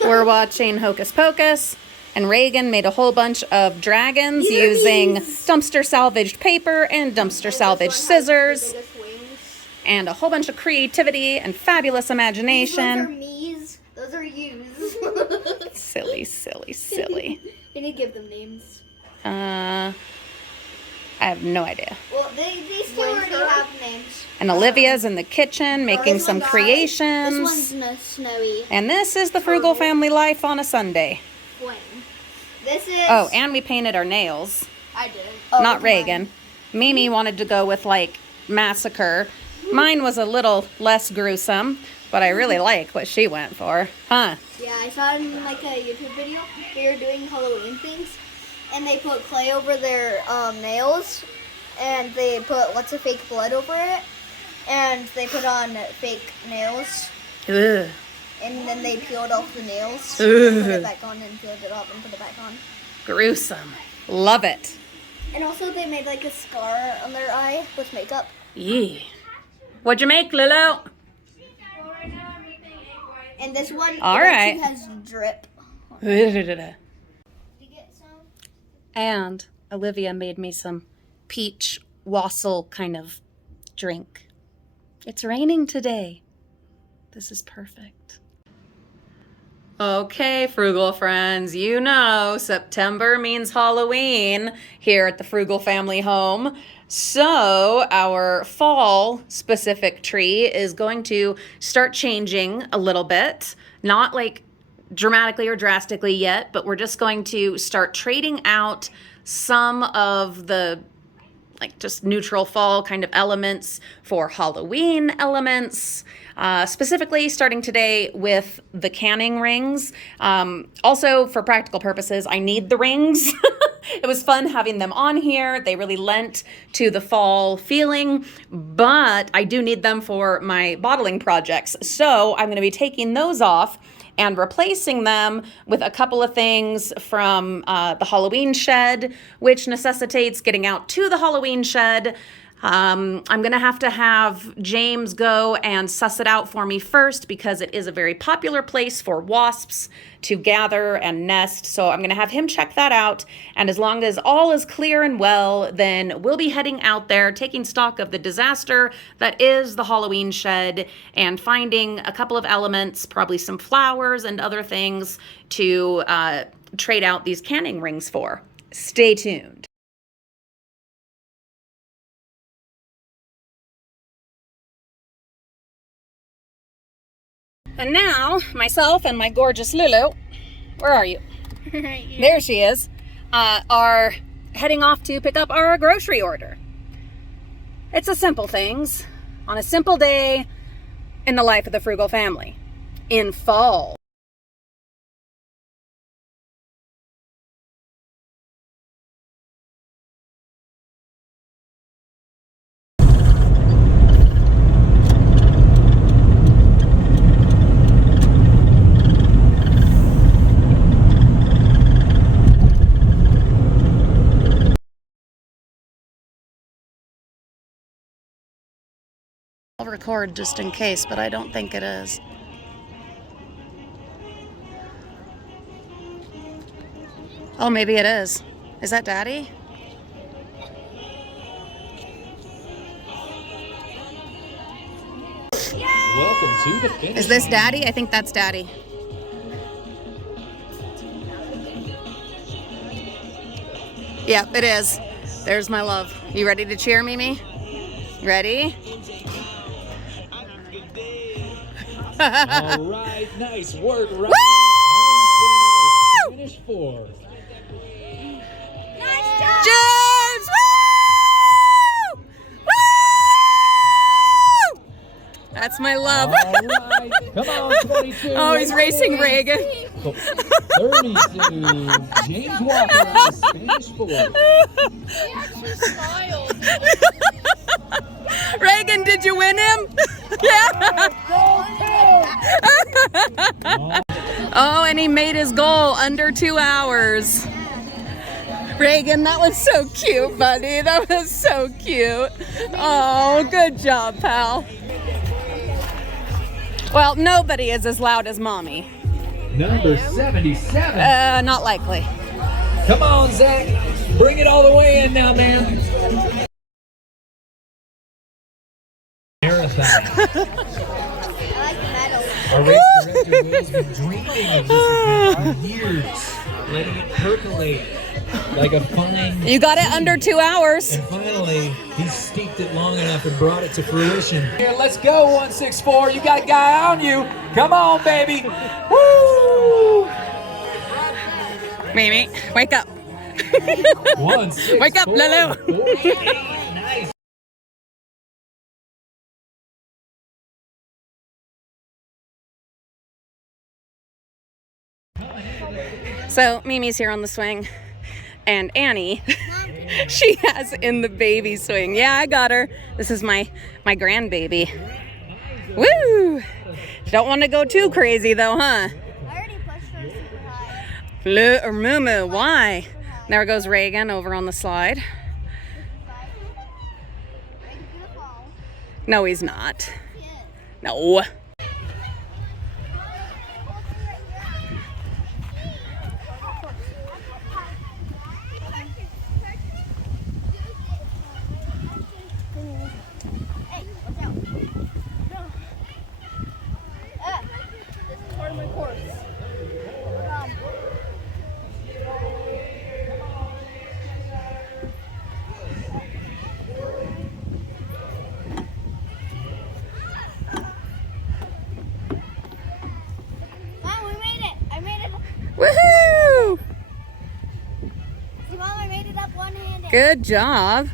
We're watching Hocus Pocus, and Reagan made a whole bunch of dragons using dumpster salvaged paper and dumpster salvaged scissors, and a whole bunch of creativity and fabulous imagination. These ones are me's, those are you's. Silly, silly, silly. We need to give them names. I have no idea. Well, these two already have names. And Olivia's in the kitchen making some creations. This one's Snowy. And this is the Frugal Family life on a Sunday. Flame. This is... Oh, and we painted our nails. I did. Not Reagan. Mimi wanted to go with, like, massacre. Mine was a little less gruesome, but I really like what she went for. Huh? Yeah, I saw it in, like, a YouTube video. They were doing Halloween things, and they put clay over their nails, and they put lots of fake blood over it, and they put on fake nails. Ugh. And then they peeled off the nails, Ugh. put it back on, and peeled it off and put it back on. Gruesome. Love it. And also they made like a scar on their eye with makeup. Yee. What'd you make, Lulu? And this one All right. has drip. And Olivia made me some peach wassail kind of drink. It's raining today. This is perfect. Okay, Frugal friends, you know September means Halloween here at the Frugal Family home. So our fall specific tree is going to start changing a little bit. Not like dramatically or drastically yet, but we're just going to start trading out some of the like just neutral fall kind of elements for Halloween elements. Specifically starting today with the canning rings. Also for practical purposes, I need the rings. It was fun having them on here. They really lent to the fall feeling, but I do need them for my bottling projects. So I'm gonna be taking those off and replacing them with a couple of things from the Halloween shed, which necessitates getting out to the Halloween shed. I'm going to have James go and suss it out for me first because it is a very popular place for wasps to gather and nest. So I'm going to have him check that out. And as long as all is clear and well, then we'll be heading out there, taking stock of the disaster that is the Halloween shed and finding a couple of elements, probably some flowers and other things to trade out these canning rings for. Stay tuned. And now, myself and my gorgeous Lulu, where are you? There she is, are heading off to pick up our grocery order. It's the simple things on a simple day in the life of the Frugal Family in fall. I'll record just in case, but I don't think it is. Oh, maybe it is. Is that Daddy? Welcome to the finish. Is this Daddy? I think that's Daddy. Yep, it is. There's my love. You ready to cheer, Mimi? Ready? All right, nice work, Ryan. Finish fourth. Nice job! James! Woo! Woo! That's my love. All right, come on, 22. Oh, he's racing Reagan. 32. James Walker is finished fourth. He actually smiled. Reagan, did you win him? Yeah. Oh, and he made his goal under 2 hours. Reagan, that was so cute, buddy. That was so cute. Oh, good job, pal. Well, nobody is as loud as Mommy. Number 77. Not likely. Come on, Zach. Bring it all the way in now, man. Marathon. I like metal. Our race director Will's been dreaming of this event for years, letting it percolate like a fine. You got it under 2 hours. And finally, he steeped it long enough and brought it to fruition. Here, let's go, 164. You got a guy on you. Come on, baby. Woo! Mimi, wake up. 164. Wake up, Lulu. 48. Nice. So Mimi's here on the swing, and Annie, she has in the baby swing. Yeah, I got her. This is my grandbaby. Woo! Don't want to go too crazy though, huh? I already pushed her super high. Or Moo, why? There goes Reagan over on the slide. Reagan's gonna fall. No, he's not. He is. No. Hey, watch out. This is part of my course. Mom, we made it. I made it. Woohoo! See, Mom, I made it up one-handed. Good job.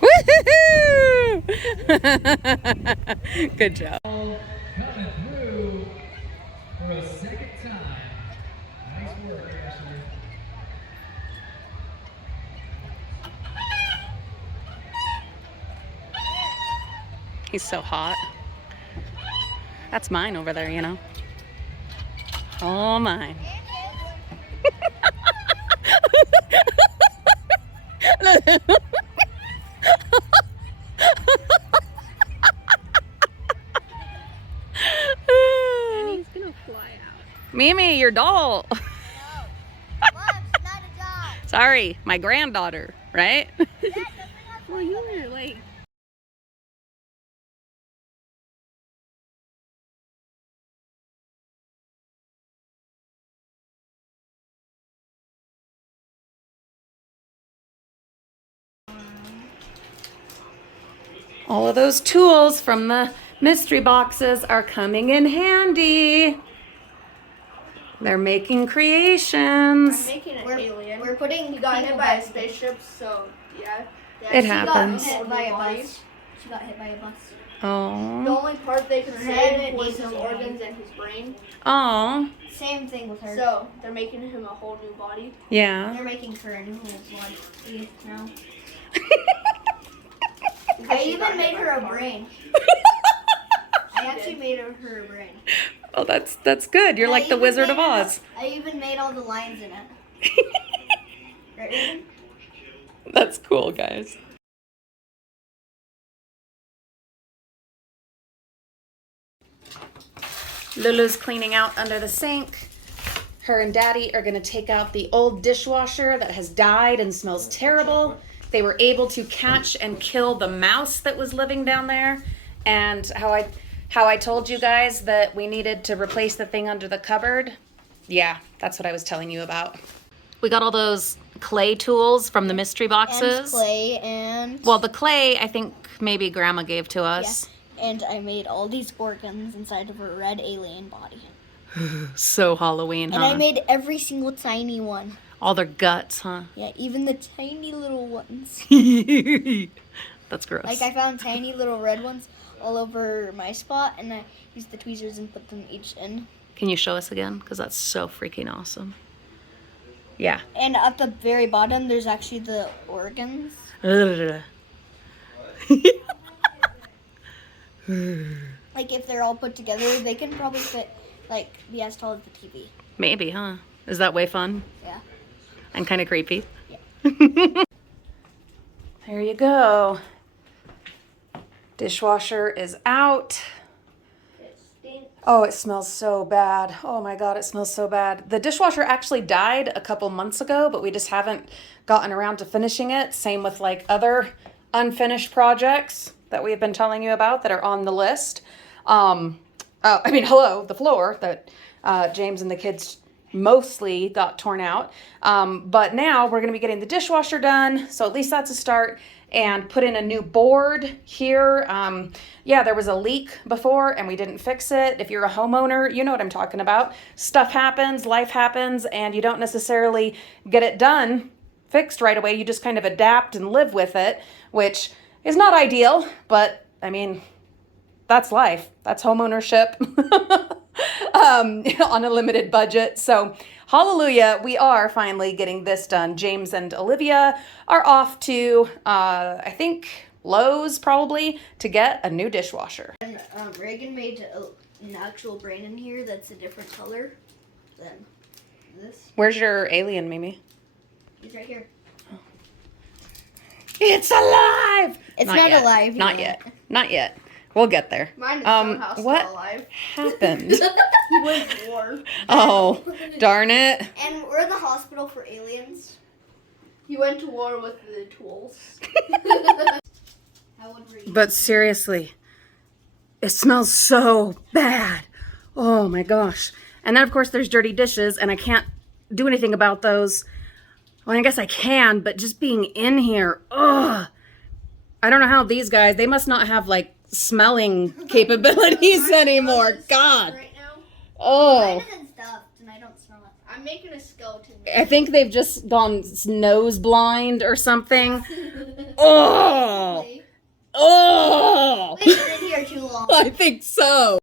Woohoo! Good job. Coming through for a second time. Nice work, Ashley. He's so hot. That's mine over there, you know. All mine. He's gonna fly out. Mimi, your doll. Mom, she's not a dog. Sorry, my granddaughter, right? Well, you were like. All of those tools from the mystery boxes are coming in handy. They're making creations. Making an We're, alien. we're putting He got hit people by a back together. spaceship, so yeah. It She happens. got hit by a Body. bus. She got hit by a bus. The Oh. only part they could Her head save was needs his a organs and his brain. Oh. Same thing with her. So they're making him a whole new body. Yeah. They're making her a new body now. Because I she got even hit made by her a car. brain. I actually made her a brain. Oh, that's good. You're And I like the even Wizard made of her- Oz. I even made all the lines in it. Right, Reagan? That's cool, guys. Lulu's cleaning out under the sink. Her and Daddy are going to take out the old dishwasher that has died and smells terrible. They were able to catch and kill the mouse that was living down there. And how I told you guys that we needed to replace the thing under the cupboard. Yeah, that's what I was telling you about. We got all those clay tools from the mystery boxes. And clay and... Well, the clay, I think maybe Grandma gave to us. And I made all these organs inside of her red alien body. So Halloween, And huh? I made every single tiny one. All their guts, huh? Yeah, even the tiny little ones. That's gross. Like I found tiny little red ones all over my spot, and I used the tweezers and put them each in. Can you show us again? Because that's so freaking awesome. Yeah. And at the very bottom, there's actually the organs. Like if they're all put together, they can probably fit, like, be as tall as the TV. Maybe, huh? Is that way fun? Yeah. And kind of creepy? Yeah. There you go. Dishwasher is out. It stinks. Oh, it smells so bad. Oh my God, it smells so bad. The dishwasher actually died a couple months ago, but we just haven't gotten around to finishing it. Same with like other unfinished projects that we've been telling you about that are on the list. The floor that James and the kids mostly got torn out. But now we're gonna be getting the dishwasher done, so at least that's a start. And put in a new board here. Yeah, there was a leak before and we didn't fix it. If you're a homeowner, you know what I'm talking about. Stuff happens, life happens, and you don't necessarily get it done, fixed right away. You just kind of adapt and live with it, which is not ideal, but I mean, that's life. That's homeownership on a limited budget. So hallelujah, we are finally getting this done. James and Olivia are off to, I think, Lowe's probably to get a new dishwasher. And Reagan made an actual brain in here that's a different color than this. Where's your alien, Mimi? It's right here. It's alive! It's not yet. alive Not yet. yet. Not yet. We'll get there. Mine is somehow what still alive. happened? He went to war. Oh, darn it. And we're in the hospital for aliens. He went to war with the tools. How would we? But seriously, it smells so bad. Oh my gosh. And then of course there's dirty dishes and I can't do anything about those. Well, I guess I can, but just being in here, ugh. I don't know how these guys, they must not have like smelling capabilities anymore. God. Right now, Oh. Mine isn't stuffed, and I don't smell it. I'm making a skeleton. I think they've just gone nose blind or something. Oh. Oh. We've been in here too long. I think so.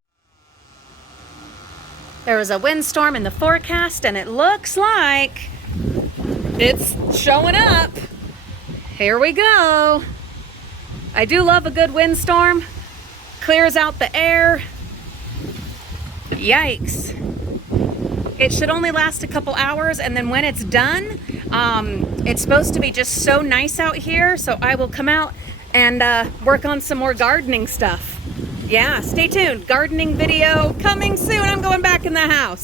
There was a windstorm in the forecast and it looks like it's showing up. Here we go. I do love a good windstorm. Clears out the air. Yikes. It should only last a couple hours, and then when it's done, it's supposed to be just so nice out here, so I will come out and work on some more gardening stuff. Yeah, stay tuned. Gardening video coming soon. I'm going back in the house.